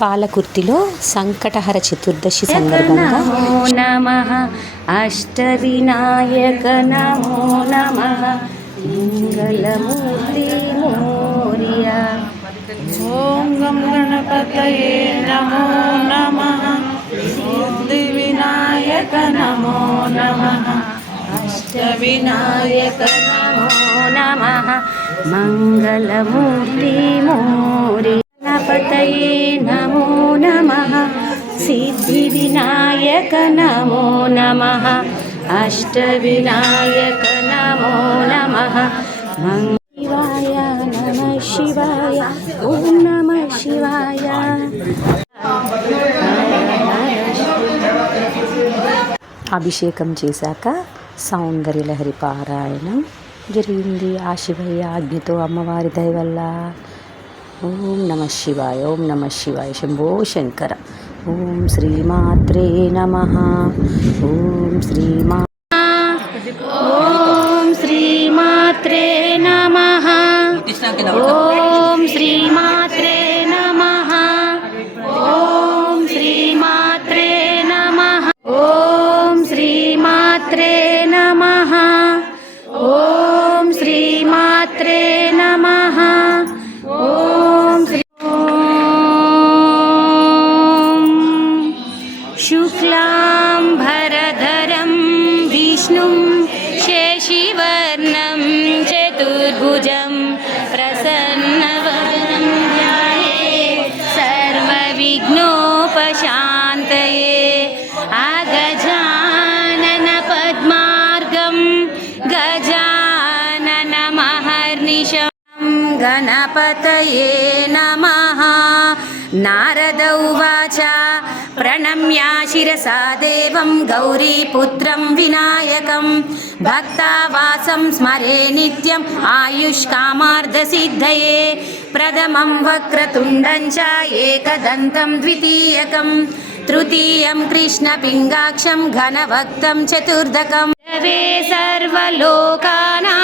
పాలకుర్తిలో సంకటహర చతుర్దశి సందర్భంగా నమో నమ. అష్టవినాయక నమో నమ. మంగళమూర్తి మోరియా. ఓం గం గణపతయే నమో నమః. సిద్ధి వినాయక నమో నమః. అష్టవినాయక నమో నమ. మంగళమూర్తి మోరి గణపతయే నమో నమ. సిద్ధి వినాయక నమో నమ. అష్టవినాయక నమో నమ. శివాయ నమ శివాయ. ఓం నమ శివాయ. అభిషేకం చేశాక సౌందర్యలహరి పారాయణం జరిగింది. ఆ శివయ్య ఆజ్ఞతో అమ్మవారి దయ వల్ల ఓం నమ శివాయ ఓం నమ శివాయ శంభో శంకర ఓం శ్రీమాత్రే నమ ఓం శ్రీమా ఓం శ్రీమాత్రే నమ ఓం శ్రీమాత్రే शिरसा देवं गौरीपुत्रं विनायकं भक्तावासं स्मरे नित्यम् आयुष्कामार्धसिद्धये प्रथमं वक्रतुण्डं च एकदन्तं द्वितीयकं तृतीयं कृष्णपिङ्गाक्षं घनभक्तं चतुर्दकम् रवे सर्वलोकानां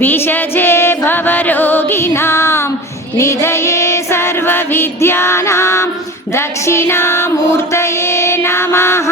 भिषजे भवरोगिणां निधये सर्वविद्यानां दक्षिणामूर्तये नमः।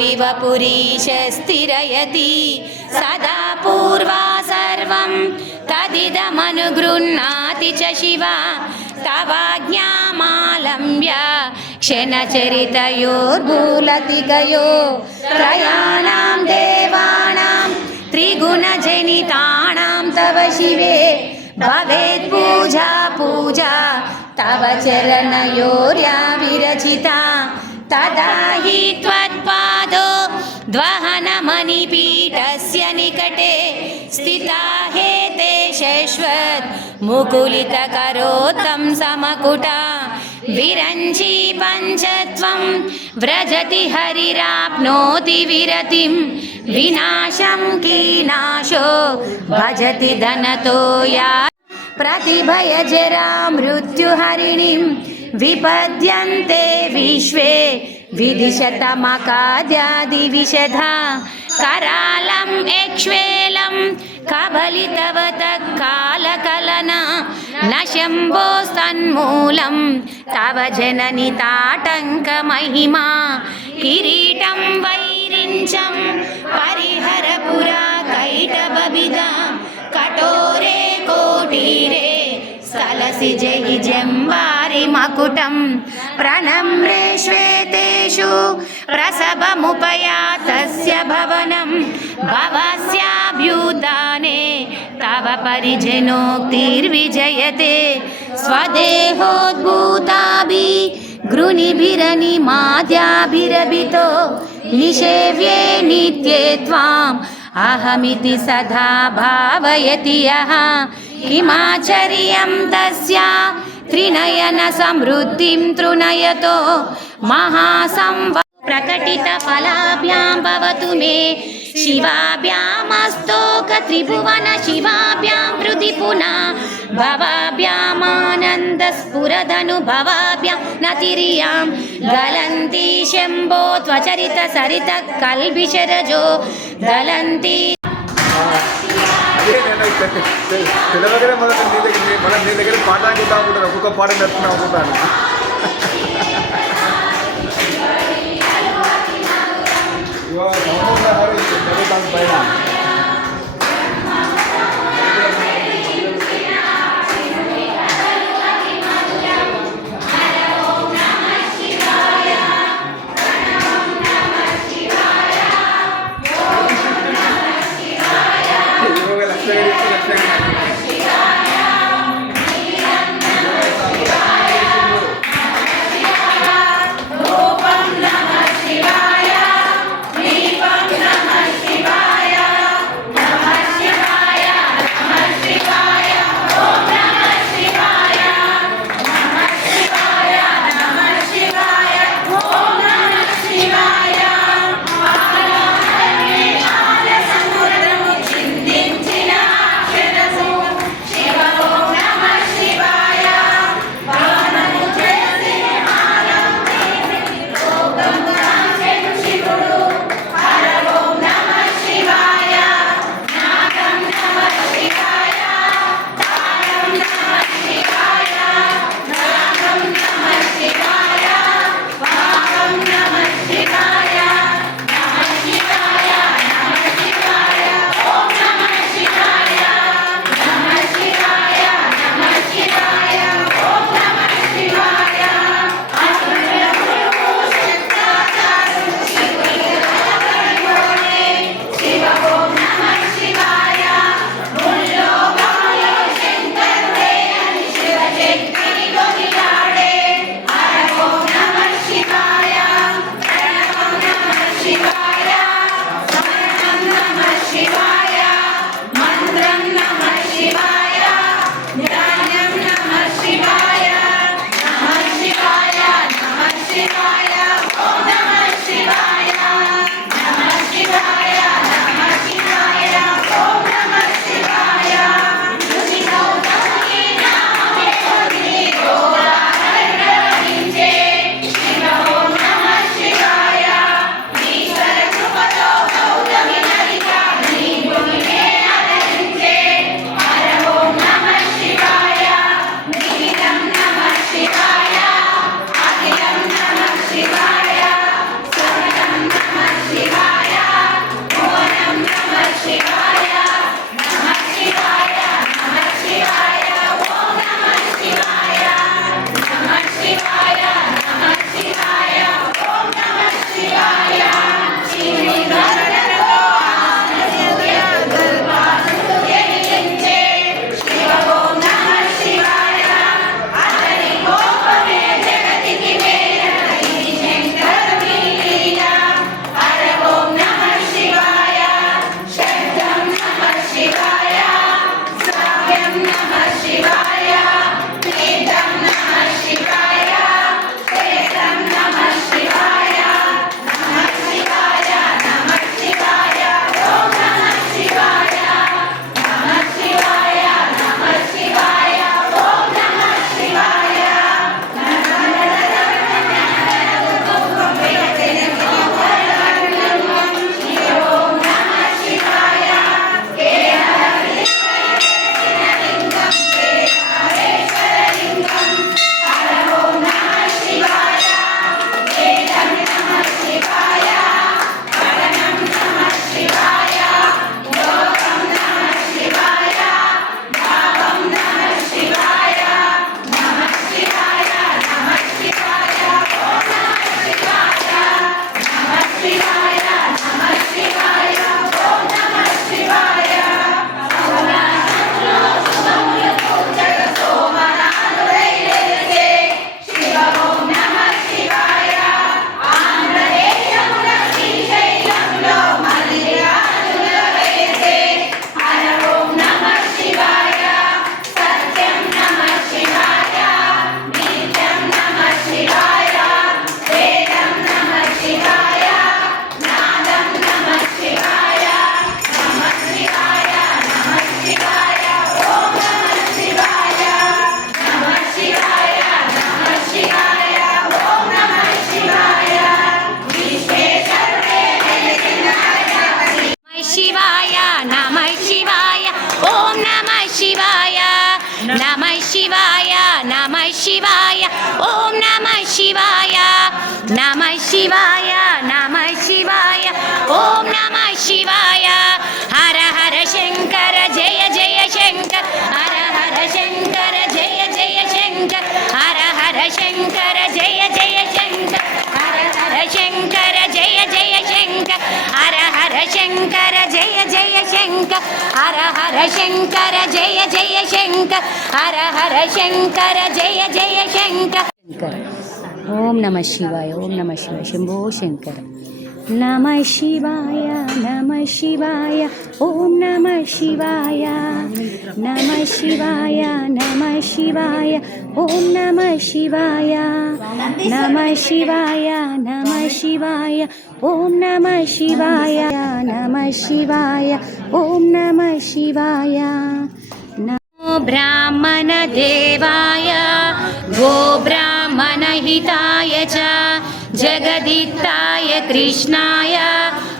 स्वमपि वपुरीश स्थिरयति सदा पूर्वा सर्वं, तदिदमनुगृह्णाति च शिवा। तवाज्ञामालम्ब्य क्षणचरितयोर्भूलतिकयो त्रयाणां देवानां त्रिगुणजनितानां तव शिवे। भवेत् पूजा पूजा, तव चरणयोर्या विरचिता तदा हि द्वहनमणिपीठस्य निकटे स्थिता हे ते शश्वत् मुकुलितकरोत्तं समकुटा विरञ्ची पञ्चत्वं व्रजति हरिराप्नोति विरतिं विनाशं कीनाशो भजति धनतो या प्रतिभयजरा मृत्युहरिणीं विपद्यन्ते विश्वे विदिशतमकाद्यादिविशधा करालं यक्ष्वेलं कबलितवतः कालकलना न शम्भोस्तन्मूलं तव जननि ताटङ्कमहिमा किरीटं वैरिञ्चं परिहरपुरा कैटबबिदा कठोरे कोटीरे स्खलसि जयि जम्बारि मकुटं प्रणम्रे श्वेतेषु प्रसभमुपयातस्य भवनं भवस्याभ्युदाने तव परिजनोक्तिर्विजयते स्वदेहोद्भूताभि गृणिभिरनिमाद्याभिरभितो निषेव्ये नित्ये त्वाम् अहमिति सदा भावयति यः హిమాచర్యం తస్య త్రినయన సమృద్ధిం తృణయతో మహాసంవ ప్రకటిత ఫలాభ్యాం భవతు మే శివాభ్యామస్తోక త్రిభువన శివాభ్యాం హృది పునా భవాభ్యామానంద స్ఫురదను భవాభ్యాం నతిరియాం గలంతి శంభో త్వచరిత సరిత కల్బిషరజో గలంతి అదే నేను తె- తె- తెలవగానే మొదట నీ దగ్గర నీ- మళ్ళీ నీ దగ్గర పాట అనుకుంటా అనుకుంటాను ఒక్కొక్క పాట నేర్చుకున్నా అనుకుంటాను ఇవాళ సౌండ్ ఉందా సార్? ఇది జరుగుతాను పైన నమ శివాయ నమ శివాయ ఓం నమ శివాయ హర హర శంకర జయ జయ శంకర హర హర శంకర జయ జయ శంకర హర హర శంకర జయ జయ శంకర హర హర శంకర జయ జయ శంకర హర హర శంకర జయ జయ శంకర హర హర శంకర జయ జయ శంకర హర హర శంకర జయ జయ శంకర శంకర ఓం నమ శివాయ ఓం నమ శివాయ. శంభో శంకర. నమ శివాయ నమ శివాయ ఓం నమ శివాయ. నమ శివాయ నమ శివాయ ఓం నమ శివాయ. నమ శివాయ నమ శివాయ ఓం నమ శివాయ. నమ శివాయ ఓం నమ శివాయ. నమో బ్రాహ్మణ దేవాయ గో బ్రాహ్మణ गोब्राह्मणहिताय च जगदित्ताय कृष्णाय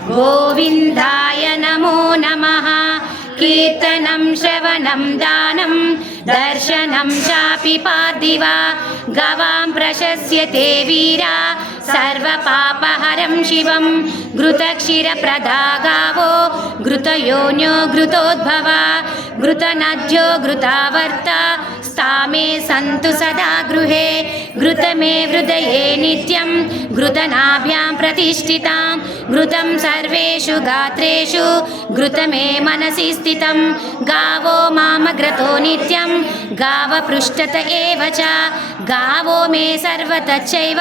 गोविन्दाय नमो नमः कीर्तनं श्रवणं दानं दर्शनं चापि पार्थिव गवां प्रशस्यते वीरा सर्वपापहरं शिवं घृतक्षीरप्रदा गावो घृतयोन्यो घृतोद्भवा घृतनद्यो घृतावर्ता स्थामे सन्तु सदा गृहे घृतमे हृदये नित्यं घृतनाभ्यां प्रतिष्ठितां घृतं सर्वेषु गात्रेषु घृतमे मनसि स्थितं गावो मामग्रतो नित्यं गावपृष्ठत एव च गावो मे सर्वतच्चैव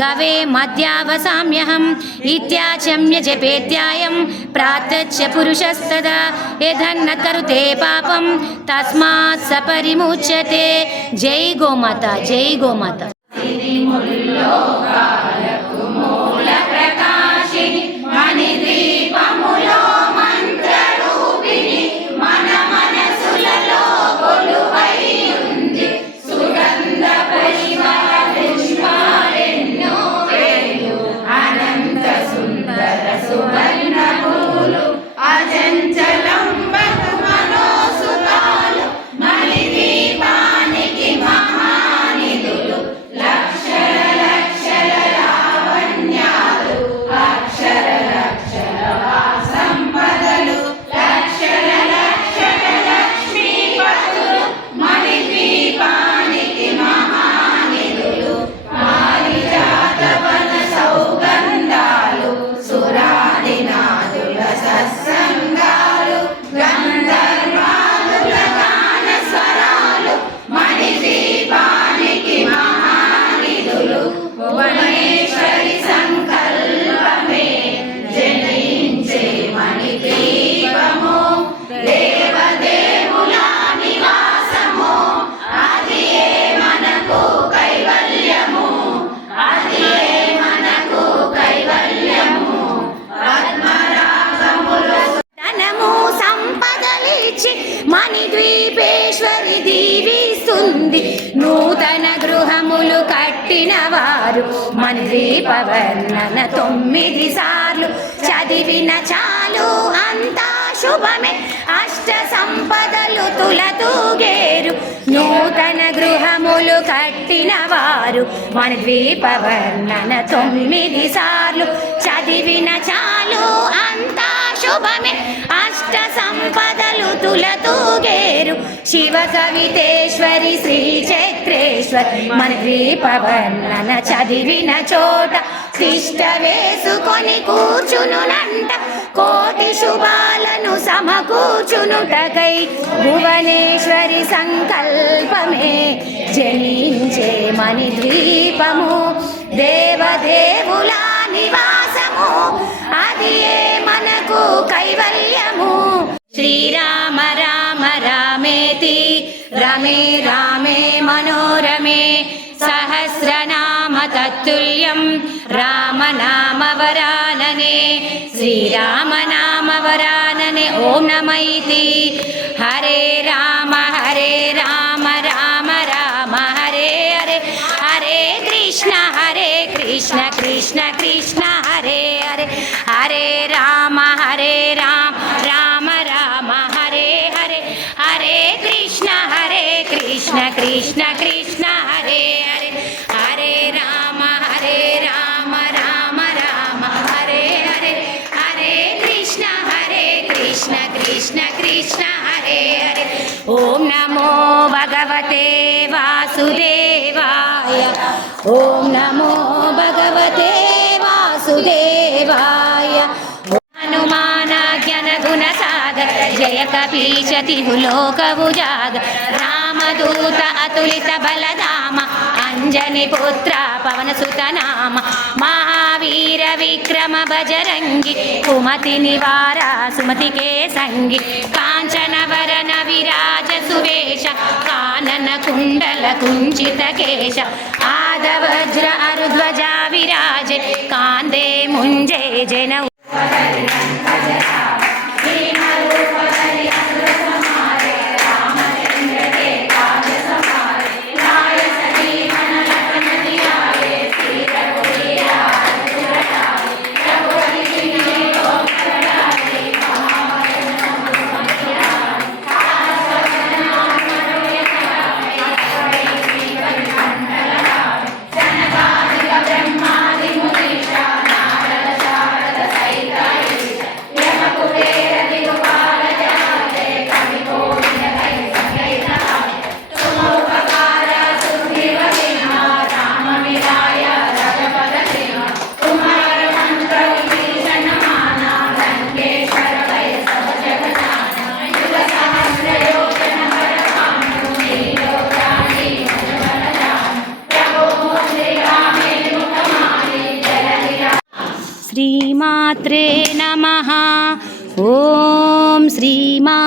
गवे मध्यावसाम्यहम् इत्याचम्य जपेत्यायं प्रातच्च पुरुषस्तदा यदन्न करुते पापं तस्मात् स परिमुच्यते जय गोमाता जय गोमाता వర్ణన గృహములు కట్టిన వారు మణిద్వీపవర్ణన తొమ్మిది సార్లు చదివిన చాలు. అంతా శుభమే. అష్ట సంపదలు తులతూగేరు. నూతన గృహములు కట్టిన వారు మన ద్వీపవర్ణన తొమ్మిది సార్లు చదివిన చాలు. అంతా శుభమే. అష్ట సంపదలు తులతూగేరు శివ కవితేశ్వరి శ్రీ చక్రేశ్వరి మన ద్వీపవర్ణన చదివిన చోట తిష్ట వేసుకొని కూర్చునునంట. కోటి శుభాలను సమకూర్చునుటకై భువనేశ్వరి సంకల్పమే. జనించే మణి ద్వీపము దేవదే श्रीरामनामवरानने ॐ नम इति हरे राम हरे राम राम राम हरे हरे। हरे कृष्ण हरे कृष्ण कृष्ण कृष्ण हरे हरे। हरे राम हरे राम राम राम हरे हरे। हरे कृष्ण हरे कृष्ण कृष्ण कृष्ण हरे हरे। భగవతే వాసుదేవాయ ఓం నమో భగవతే వాసుదేవాయ హనుమాన జ్ఞాన గుణ సాగర జయ కపీశతి లోకవు జాగ రామదూత అతులిత బలధామ అంజని పుత్ర పవన సుత నామ మహావీర విక్రమ బజరంగి కుమతి నివార సుమతి కే సంగి కాంచన కానన కుండల కుంచిత కేశ ఆదవజ్ర అరుధ్వజ విరాజే కాందే ముంజే జన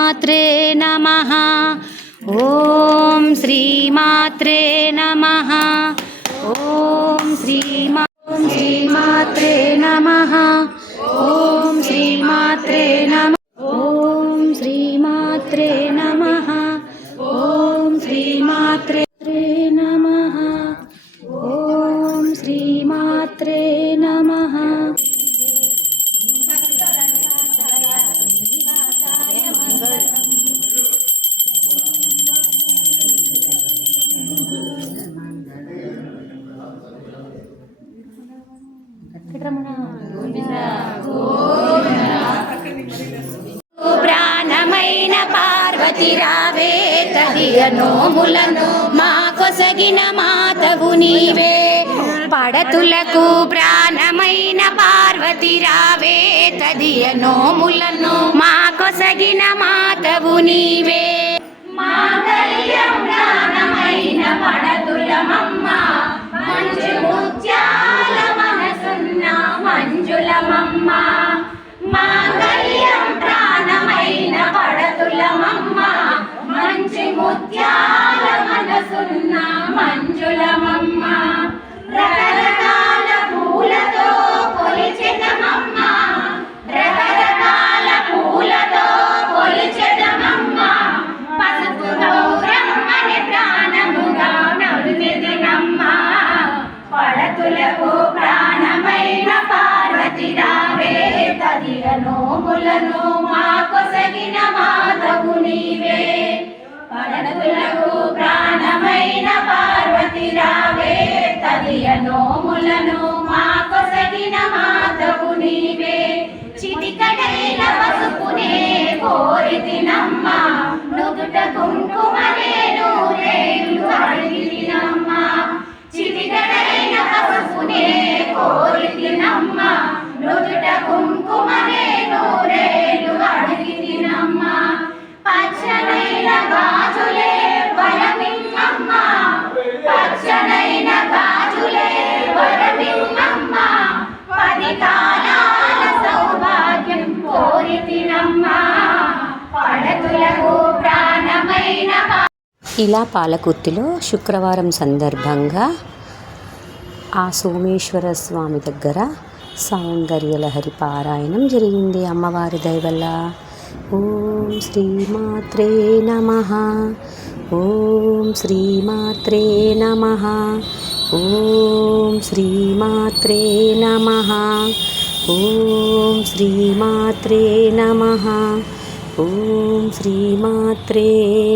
శ్రీమాత్రే రావే తదియ నోములను మా కొసగిన మాతవు నీవే. మాంగళ్యం ప్రాణమైన పడతులమమ్మ మంచు ముత్యాల మనసున్న మంజులమమ్మ. ప్రాణమైన పడతులమమ్మ మంచి ముత్యాల మనసున్న మంజులమమ్మ. రకరకాల పూలతో చిటికడైన పసుపునే కోరితినమ్మ నుదుట కుంకుమనే నూరేళ్ళు అడిగినమ్మ చిటికడైన పసుపునే కోరితినమ్మ నుదుట కుంకుమనే నూరేళ్ళు పచ్చనైన గాజులే వరమిమ్మమ్మ ఇలా పాలకుర్తిలో శుక్రవారం సందర్భంగా ఆ సోమేశ్వర స్వామి దగ్గర సౌందర్యలహరి పారాయణం జరిగింది. అమ్మవారి దయవల్ల. ఓం శ్రీమాత్రే నమ. ఓం శ్రీమాత్రే నమ. ఓం శ్రీమాత్రే నమ. ఓం శ్రీమాత్రే నమ. ॐ श्रीमात्रे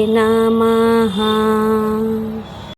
नमः